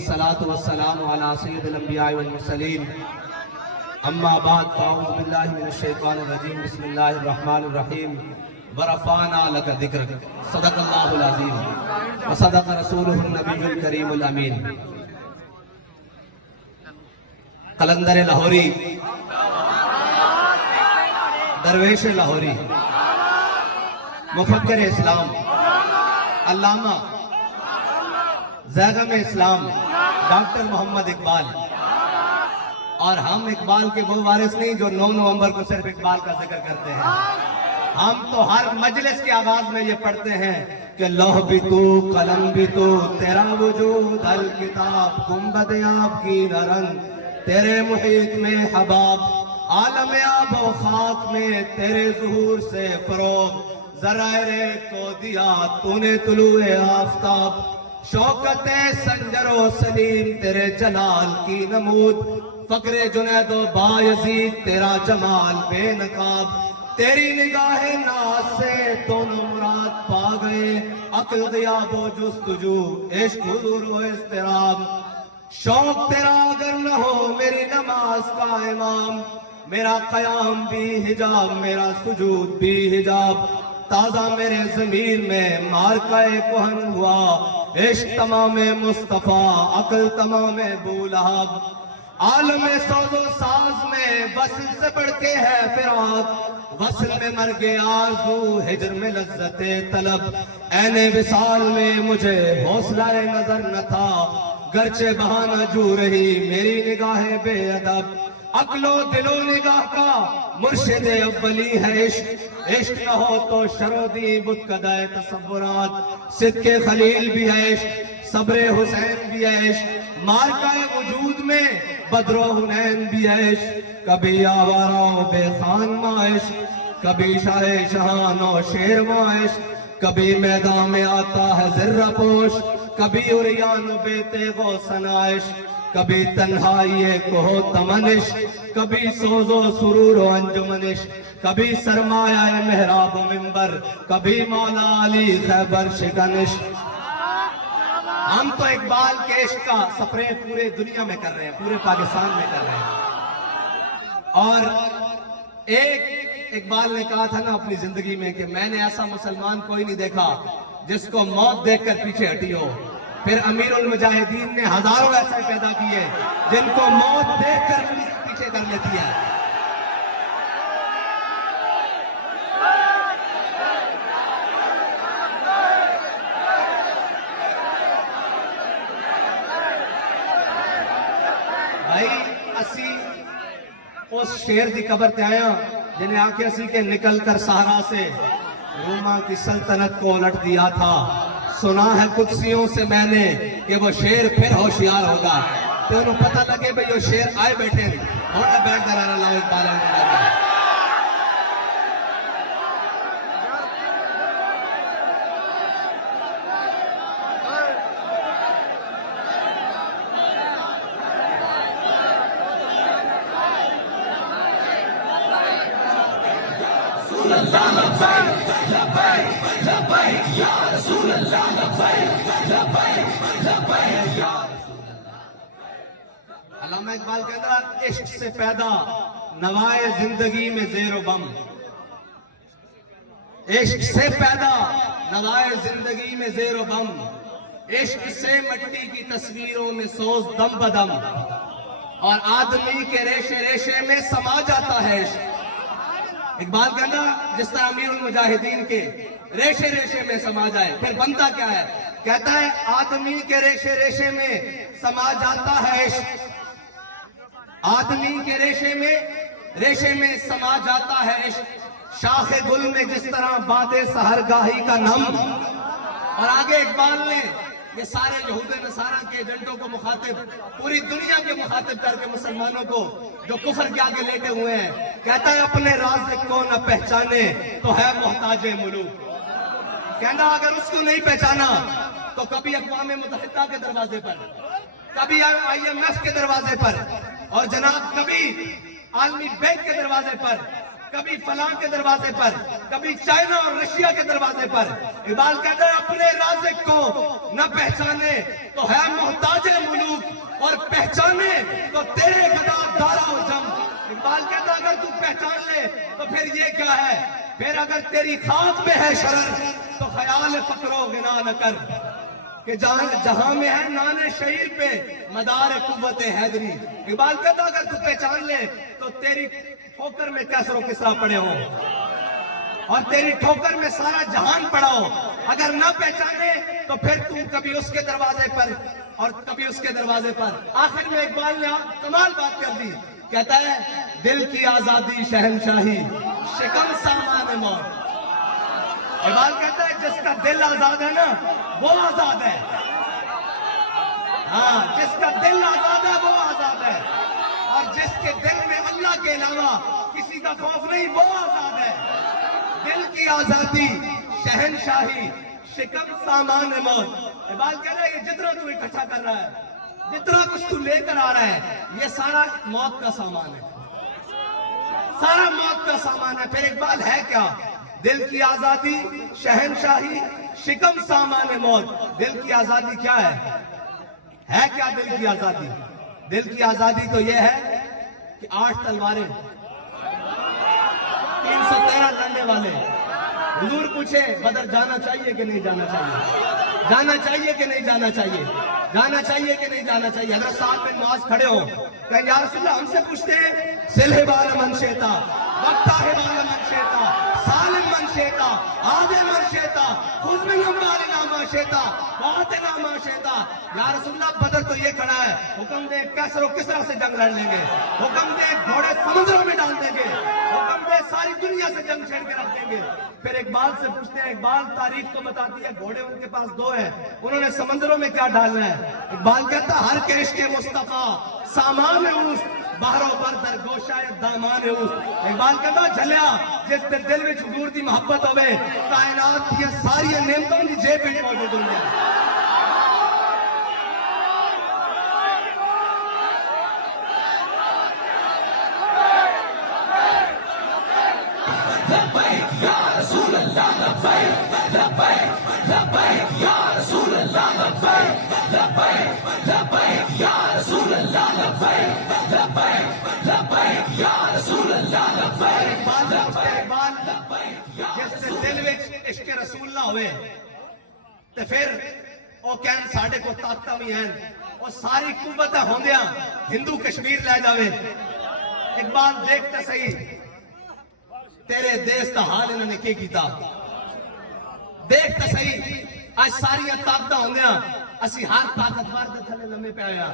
والصلاة والسلام على سید الانبیاء والمرسلین اما بعد فاعوذ باللہ من الشیطان الرجیم بسم اللہ الرحمن الرحیم ورفعنا لک ذکرک صدق اللہ العظیم وصدق رسولہ النبی الکریم الامین۔ قلندر لاہوری، درویش لاہوری، مفکر اسلام، علامہ زیغم اسلام ڈاکٹر محمد اقبال۔ اور ہم اقبال کے وہ وارث نہیں جو 9 نومبر کو صرف اقبال کا ذکر کرتے ہیں، ہم تو ہر مجلس کے آغاز میں یہ پڑھتے ہیں کہ لوح بھی تو قلم بھی تو تیرا وجود الکتاب گنبد آب کی رنگ تیرے محیط میں حباب عالم آب و خاک میں تیرے ظہور سے فروغ ذرائع کو دیا تو نے طلوع آفتاب شوکت سنجر و سلیم تیرے جلال کی نمود فقر جنید و بایزید تیرا جمال بے نقاب تیری نگاہ ناز سے دونوں مراد پا گئے عقل غیاب و جستجو عشق حضور و اضطراب شوق تیرا اگر نہ ہو میری نماز کا امام میرا قیام بھی حجاب میرا سجود بھی حجاب تازہ میرے ضمیر میں مارکہ کہن ہوا عشق تمام مصطفیٰ عقل تمام بولہب عالم سوز و ساز میں وصل سے بڑھ کے ہے فراق وصل میں مرگ آرزو ہجر میں لذت طلب عین وصال میں مجھے حوصلہ نظر نہ تھا گرچہ بہانہ جو رہی میری نگاہ بے ادب عقل و دل و نگاہ کا مرشد اولی ہے عشق عشق نہ ہو تو شرودی بتکدہ تصورات صدق خلیل بھی ہے عشق صبر حسین بھی ہے عشق مارکہ وجود میں بدر و حنین بھی ہے عشق کبھی آوارہ و بے خان ماں عشق کبھی شاہ شہان و شیر ماں عشق کبھی میدان میں آتا ہے ذرہ پوش کبھی عریان و بے تیغ و ثنا عشق کبھی تنہائی کوہ تمنش کبھی سوز و سرور و انجمنش کبھی سرمایہ محراب و منبر کبھی مولا علی خیبر شکنش۔ ہم تو اقبال کے عشق کا سفرے پورے دنیا میں کر رہے ہیں پورے پاکستان میں کر رہے ہیں اور ایک اقبال نے کہا تھا نا اپنی زندگی میں کہ میں نے ایسا مسلمان کوئی نہیں دیکھا جس کو موت دیکھ کر پیچھے ہٹی ہو پھر امیر المجاہدین نے ہزاروں ایسے پیدا کیے جن کو موت دیکھ کر پیچھے کر لیتی ہے۔ بھائی اسی اس شیر دی قبر تے آیا جنہیں آنکھیں اسی کے نکل کر سہارا سے روما کی سلطنت کو الٹ دیا تھا سنا ہے قدسیوں سے میں نے کہ وہ شیر پھر ہوشیار ہوگا تو انہوں پتہ لگے بھئی وہ شیر آئے بیٹھے ہونا بیٹھ کر اللہ اقبال ہونے علامہ اقبال کہتا ہے عشق سے پیدا نوائے زندگی میں زیر و بم عشق سے پیدا نوائے زندگی میں زیر و بم عشق سے مٹی کی تصویروں میں سوز دم بدم اور آدمی کے ریشے ریشے میں سما جاتا ہے عشق۔ اقبال کہنا جس طرح امیر المجاہدین کے ریشے ریشے میں سما جائے پھر بنتا کیا ہے کہتا ہے آدمی کے ریشے ریشے میں سما جاتا ہے عشق آدمی کے ریشے میں سما جاتا ہے عشق شاخ گل میں جس طرح باد سحرگاہی کا نم اور آگے اقبال نے یہ سارے یہود نصارہ کے ایجنٹوں کو مخاطب پوری دنیا کے مخاطب کر کے مسلمانوں کو جو کفر کے آگے لیٹے ہوئے ہیں کہتا ہے اپنے رازق کو نہ پہچانے تو ہے محتاج ملوک کہنا اگر اس کو نہیں پہچانا تو کبھی اقوام متحدہ کے دروازے پر کبھی IMF کے دروازے پر اور جناب کبھی عالمی بینک کے دروازے پر کبھی فلاں کے دروازے پر کبھی چائنا اور رشیا کے دروازے پر اقبال کہتا ہے اپنے رازق کو نہ پہچانے تو ہے محتاج ملوک तो तेरे गदा दारा हो जम। इकबाल कहता अगर तू पहचान ले तो फिर ये क्या है, फिर अगर तेरी खाक में है शरर तो ख्याल फकरो गिना न कर, कि जहां में है नाने शहीर पे मदार कुव्वत हैदरी। इकबाल कहता अगर तू पहचान ले तो तेरी ठोकर में कैसरो किसरा पड़े हो और तेरी ठोकर में सारा जहान पड़ा हो। अगर ना पहचाने तो फिर तू कभी उसके दरवाजे पर और कभी उसके दरवाजे पर। आखिर में इकबाल ने कमाल बात कर दी, कहता है दिल की आजादी शहनशाही शिकम सामान मौत। इकबाल कहता है जिसका दिल आजाद है ना वो आजाद है। हाँ, जिसका दिल आजाद है वो आजाद है, और जिसके दिल में अल्लाह के अलावा किसी का खौफ नहीं वो आजाद है। दिल की आजादी शहनशाही शिकम सामान मौत। इकबाल कह रहा है ये जितना तू इकट्ठा कर रहा है, जितना कुछ तू लेकर आ रहा है, ये सारा मौत का सामान है, सारा मौत का सामान है। फिर इकबाल है क्या? दिल की आजादी शहनशाही शिकम सामान मौत। दिल की आजादी क्या है क्या दिल की आजादी? दिल की आजादी तो यह है कि 8 तलवारें, 313 लड़ने वाले। हुजूर पूछे बदर जाना चाहिए कि नहीं जाना चाहिए, जाना चाहिए कि नहीं जाना चाहिए, जाना चाहिए कि नहीं जाना चाहिए। हज़रत साद बिन मुआज़ खड़े हो, कहें या रसूलल्लाह हमसे पूछते हैं सिलहे बाल मन शेता, वक्ता है बाल मन शेता, सालिम मन शेता, आदे मन शेता, खुजमिन अम्बाल नामा शेता, बात नामा शेता। या रसूलल्लाह बदर तो ये खड़ा है, हुक्म दे कैसर किस तरह से जंग लड़ लेंगे, हुक्म दे घोड़े समुद्रों में डाल देंगे, हुक्म दे सारी दुनिया से जंग छेड़ के रख देंगे। फिर इकबाल से पूछते हैं, इकबाल तारीख तो बताती है घोड़े उनके पास 2 है, उन्होंने समंदरों में क्या डालना है? इकबाल कहता हर केश के मुस्तफा सामान उस बाहरों पर दरगोशाए दामान उस। इकबाल कहता झलिया जिस ते दिल में हुजूर दी मोहब्बत होवे कायनात की सारी नेमतों की जेब में मौजूद होंगे। जिससे दिल विच इश्क रसूल ना होवे ते फिर ओ कहन साडे को ताकतां भी हैं, और सारी कुव्वत होंदियां हिंदू कश्मीर ले जावे। इकबाल देखते सही तेरे देश का हाल इन्होंने क्या किया, देखते सही आज सारिया ताकत होंदियां असी हर ताकतवर दे थले लम्मे पे आया,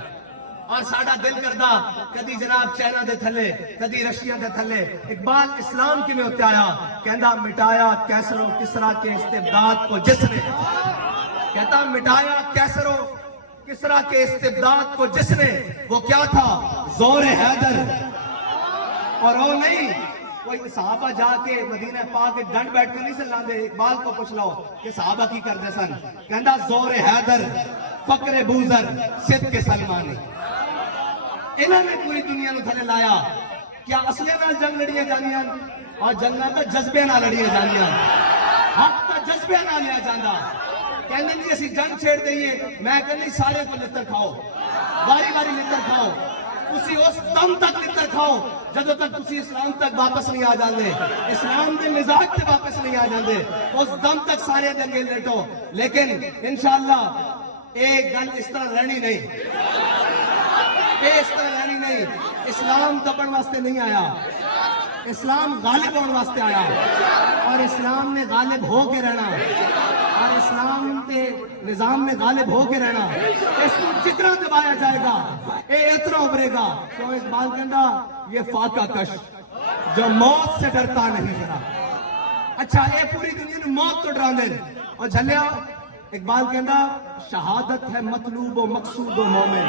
और साडा दिल करदा कदी जनाब चाइना दे थले कदी रशिया दे थले। इकबाल इस्लाम किवें उत्ते आया, कहंदा मिटाया कैसरो किसरा के इस्तिबदाद को जिसने, कहता मिटाया कैसरो किसरा के इस्तिबदाद को जिसने, वो क्या था जोर हैदर। और वो नहीं कोई सहाबा जाके मदीना पाक के गंढ बैठ के नहीं से लांदे। इकबाल को पूछ लो कि सहाबा की करते सन, कहंदा जोर हैदर फकरे बूजर सिद्ध के सलमानी। इन्होंने पूरी दुनिया को थले लाया। क्या असले नाल जंग लड़िया जानियां और जंगा तो जज्बे नाल लड़िया जानियां, हक तो जज्बे नाल लिया जांदा। कहंदे नहीं असी जंग छेड़ दईए, मैं कहंदी सारे को लित्तर खाओ, बारी बारी लित्तर खाओ, तुसी उस दम तक लित्तर खाओ जदों तक तुसी इस्लाम तक वापस नहीं आ जाते, इस्लाम के मिजाज से वापस नहीं आ जाते, उस दम तक सारे दंगे लेटो। लेकिन इंशाअल्लाह एक गल इस तरह रहनी नहीं, इस तरह रहनी नहीं। इस्लाम दबन वास्ते नहीं आया, इस्लाम गालिब होने वास्ते आया, और इस्लाम ने गालिब हो के रहना, और इस्लाम के निजाम में गालिब हो के रहना। इसको जितना दबाया जाएगा ये इतना उभरेगा। तो इकबाल कहता ये फाका कश जो मौत से डरता नहीं जरा। अच्छा ये पूरी दुनिया ने मौत तो डरा दे, और झलिया इकबाल कहता शहादत है मतलूब व मकसूद व मोमिन।